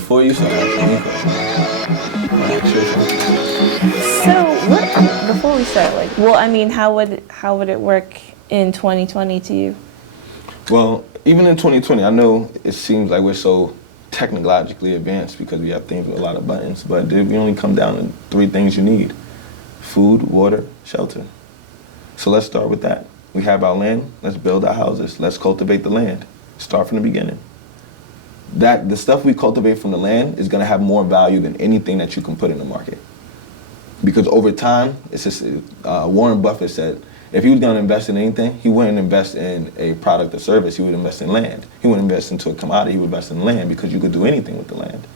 before you start asking me questions, So, before we start, like, well, I mean, how would it work in 2020 to you? well, even in 2020, I know it seems like we're so technologically advanced because we have things with a lot of buttons, but we only come down to three things you need: food, water, shelter. So let's start with that. We have our land, let's build our houses, let's cultivate the land. Start from the beginning. The stuff we cultivate from the land is gonna have more value than anything that you can put in the market. Because over time, it's just, Warren Buffett said, if he was gonna invest in anything, he wouldn't invest in a product or service, he would invest in land. He wouldn't invest into a commodity, he would invest in land because you could do anything with the land.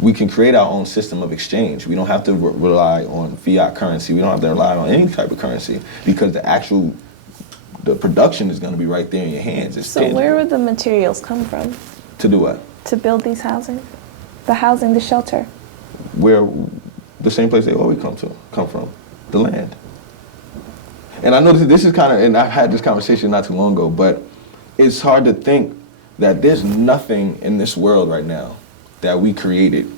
We can create our own system of exchange. We don't have to rely on fiat currency. We don't have to rely on any type of currency because the production is going to be right there in your hands. It's So tangible. where would the materials come from To do what? to build these housing? The housing, the shelter. Where the same place they always come from, the land. And I know this is kind of, and I've had this conversation not too long ago, but it's hard to think that there's nothing in this world right now that we created.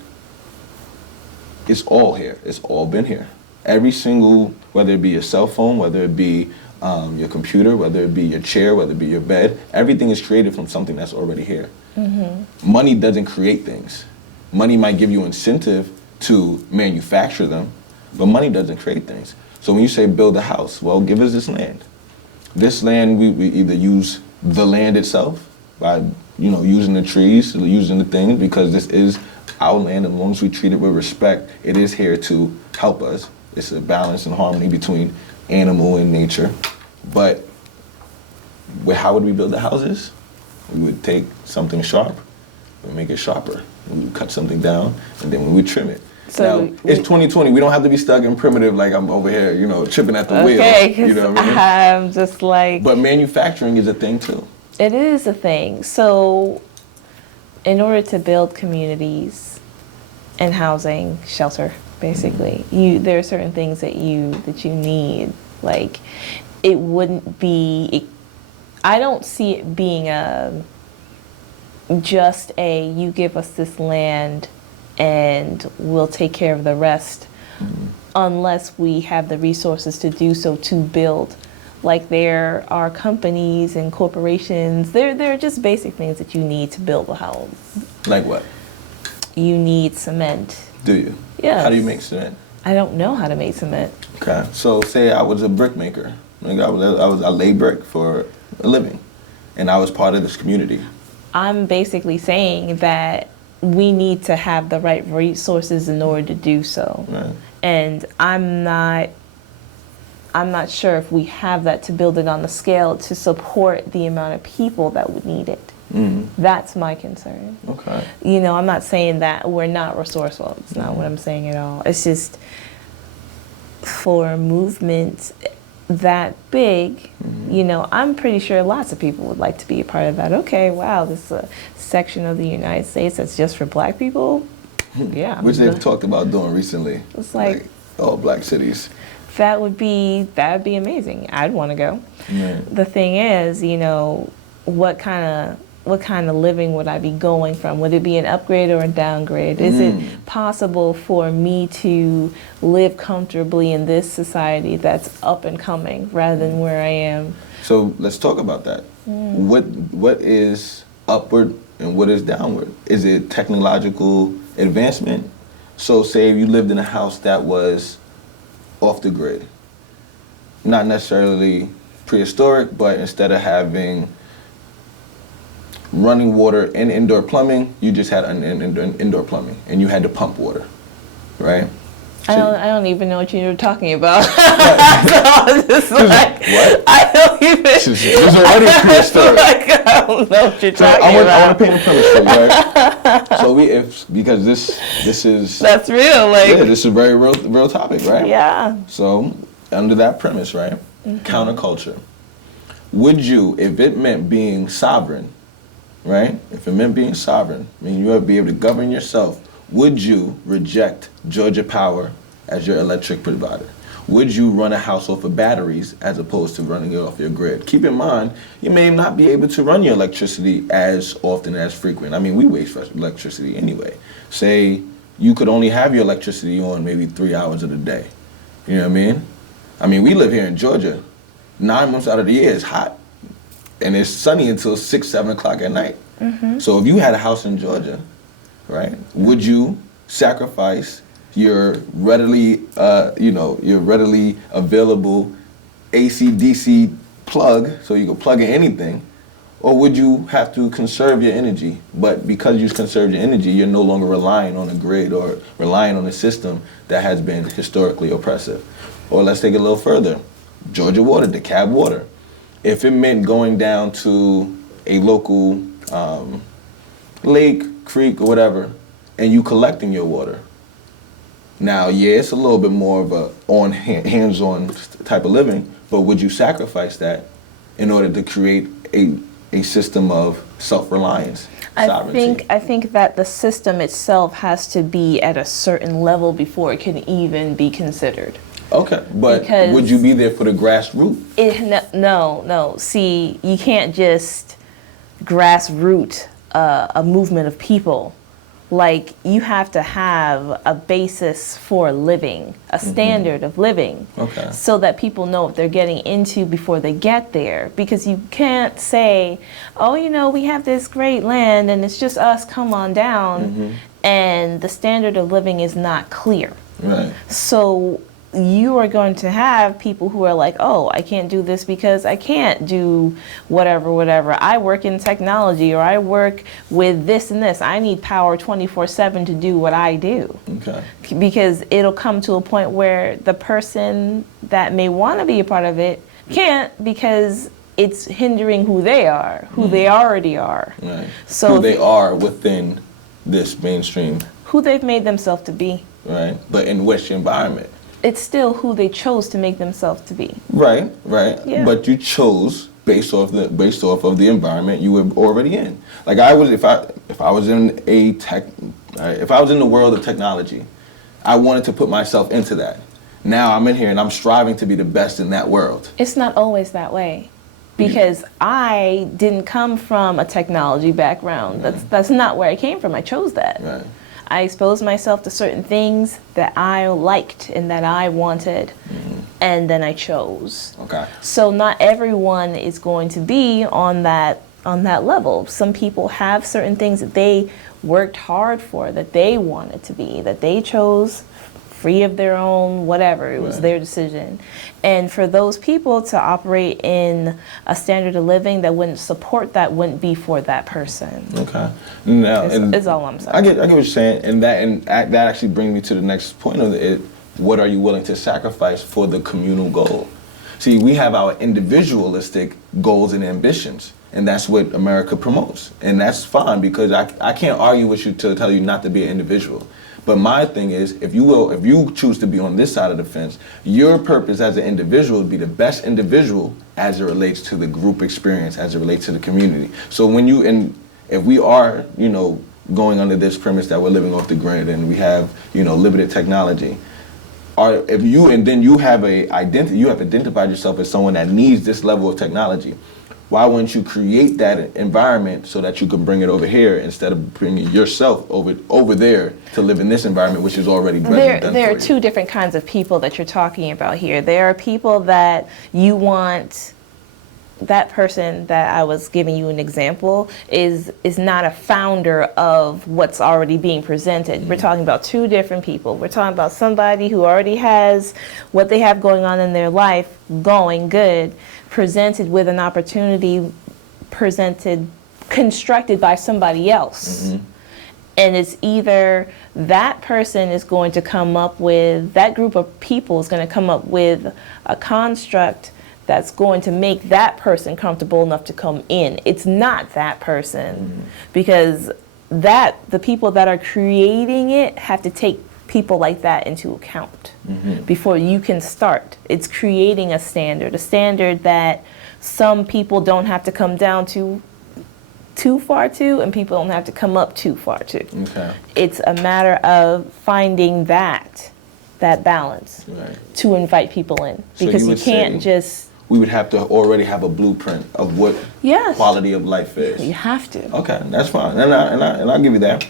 It's all here. It's all been here. Every single, whether it be your cell phone, whether it be your computer, whether it be your chair, whether it be your bed, everything is created from something that's already here. Mm-hmm. Money doesn't create things. Money might give you incentive to manufacture them, but money doesn't create things. So when you say build a house, well, give us this land. This land, we either use the land itself by using the trees, using the things, because this is our land, and as long as we treat it with respect, it is here to help us. It's a balance and harmony between animal and nature. But how would we build the houses? We would take something sharp, we make it sharper. We would cut something down, and then we would trim it. So now, it's 2020. We don't have to be stuck in primitive like I'm over here, chipping at the wheel. Okay, because You know what I mean? I'm just like... But manufacturing is a thing too. It is a thing. So in order to build communities and housing, shelter, basically, there are certain things that you need. Like, it wouldn't be, I don't see it being just you give us this land and we'll take care of the rest, unless we have the resources to do so, to build. Like, there are companies and corporations, there are just basic things that you need to build a home. Like what? You need cement. Do you? Yes. How do you make cement? I don't know how to make cement. Okay, so say I was a brick maker. Like I laid brick for a living, and I was part of this community. I'm basically saying that we need to have the right resources in order to do so. Right. And I'm not sure if we have that to build it on the scale to support the amount of people that would need it. Mm-hmm. That's my concern. Okay. I'm not saying that we're not resourceful. It's not what I'm saying at all. It's just for a movement that big, I'm pretty sure lots of people would like to be a part of that. Okay, wow, this is a section of the United States that's just for black people. Yeah. Which they've talked about doing recently. It's like all black cities. That would be amazing. I'd want to go. Yeah. The thing is, what kind of living would I be going from? Would it be an upgrade or a downgrade? Is it possible for me to live comfortably in this society that's up and coming rather than where I am? So let's talk about that. What is upward and what is downward? Is it technological advancement? So say if you lived in a house that was off the grid, not necessarily prehistoric, but instead of having running water and indoor plumbing, you just had indoor plumbing, and you had to pump water, right? I don't even know what you're talking about. So I'm just like, what? I don't even. This is already prehistoric. I don't know what you're talking I about. want to paint a premise for you, right? So because this is That's real, like. Yeah, this is a very real topic, right? Yeah. So under that premise, right? Counterculture. Would you, if it meant being sovereign, right? If it meant being sovereign, I mean, you would be able to govern yourself, would you reject Georgia Power as your electric provider? Would you run a house off of batteries as opposed to running it off your grid? Keep in mind, you may not be able to run your electricity as often, as frequent. I mean, we waste electricity anyway. Say you could only have your electricity on maybe 3 hours of the day. You know what I mean? I mean, we live here in Georgia. 9 months out of the year it's hot. And it's sunny until 6, 7 o'clock at night. So if you had a house in Georgia, right, would you sacrifice your readily, your readily available AC/DC plug, so you could plug in anything, or would you have to conserve your energy? But because you conserve your energy, you're no longer relying on a grid or relying on a system that has been historically oppressive. Or let's take it a little further. Georgia Water, DeKalb Water. If it meant going down to a local lake, creek, or whatever, and you collecting your water. Now, yeah, it's a little bit more of a hands-on type of living, but would you sacrifice that in order to create a system of self-reliance, sovereignty? I think that the system itself has to be at a certain level before it can even be considered. Okay, but Because would you be there for the grassroots? No. See, you can't just grassroot a movement of people. Like, you have to have a basis for living, a standard of living, Okay. so that people know what they're getting into before they get there. Because you can't say, oh, we have this great land and it's just us, come on down, and the standard of living is not clear. Right. So you are going to have people who are like, oh, I can't do this because I can't do whatever. I work in technology, or I work with this and this. I need power 24/7 to do what I do. Okay. Because it'll come to a point where the person that may want to be a part of it can't, because it's hindering who they are, who they already are. Right. So who they are within this mainstream. Who they've made themselves to be. Right. But in which environment? It's still who they chose to make themselves to be. Right. Yeah. But you chose based off of the environment you were already in. Like I was, if I was in if I was in the world of technology, I wanted to put myself into that. Now I'm in here and I'm striving to be the best in that world. It's not always that way, because I didn't come from a technology background. That's not where I came from. I chose that. Right. I exposed myself to certain things that I liked and that I wanted, and then I chose. Okay. So not everyone is going to be on that level. Some people have certain things that they worked hard for, that they wanted to be, that they chose free of their own whatever. It was their decision. And for those people to operate in a standard of living that wouldn't support that, wouldn't be for that person. Okay. Now, Is all I'm saying. I get what you're saying, and that actually brings me to the next point of it. What are you willing to sacrifice for the communal goal? See, we have our individualistic goals and ambitions, and that's what America promotes, and that's fine, because I can't argue with you to tell you not to be an individual. But my thing is, if you choose to be on this side of the fence, your purpose as an individual would be the best individual as it relates to the group experience, as it relates to the community. So if we are, going under this premise that we're living off the grid and we have, limited technology, you have identified yourself as someone that needs this level of technology. Why wouldn't you create that environment so that you can bring it over here instead of bringing yourself over there to live in this environment, which is already done There for are two different kinds of people that you're talking about here. There are people that you want. That person that I was giving you an example is not a founder of what's already being presented. We're talking about two different people. We're talking about somebody who already has what they have going on in their life going good, presented with an opportunity, constructed by somebody else. And it's either that person is going to come up with, that group of people is going to come up with a construct that's going to make that person comfortable enough to come in. It's not that person, because the people that are creating it have to take people like that into account before you can start. It's creating a standard that some people don't have to come down too far to, and people don't have to come up too far to. Okay. It's a matter of finding that that balance Right. to invite people in, So because you you would can't say- just, We would have to already have a blueprint of what yes, quality of life is. you have to. Okay, that's fine, and I'll give you that.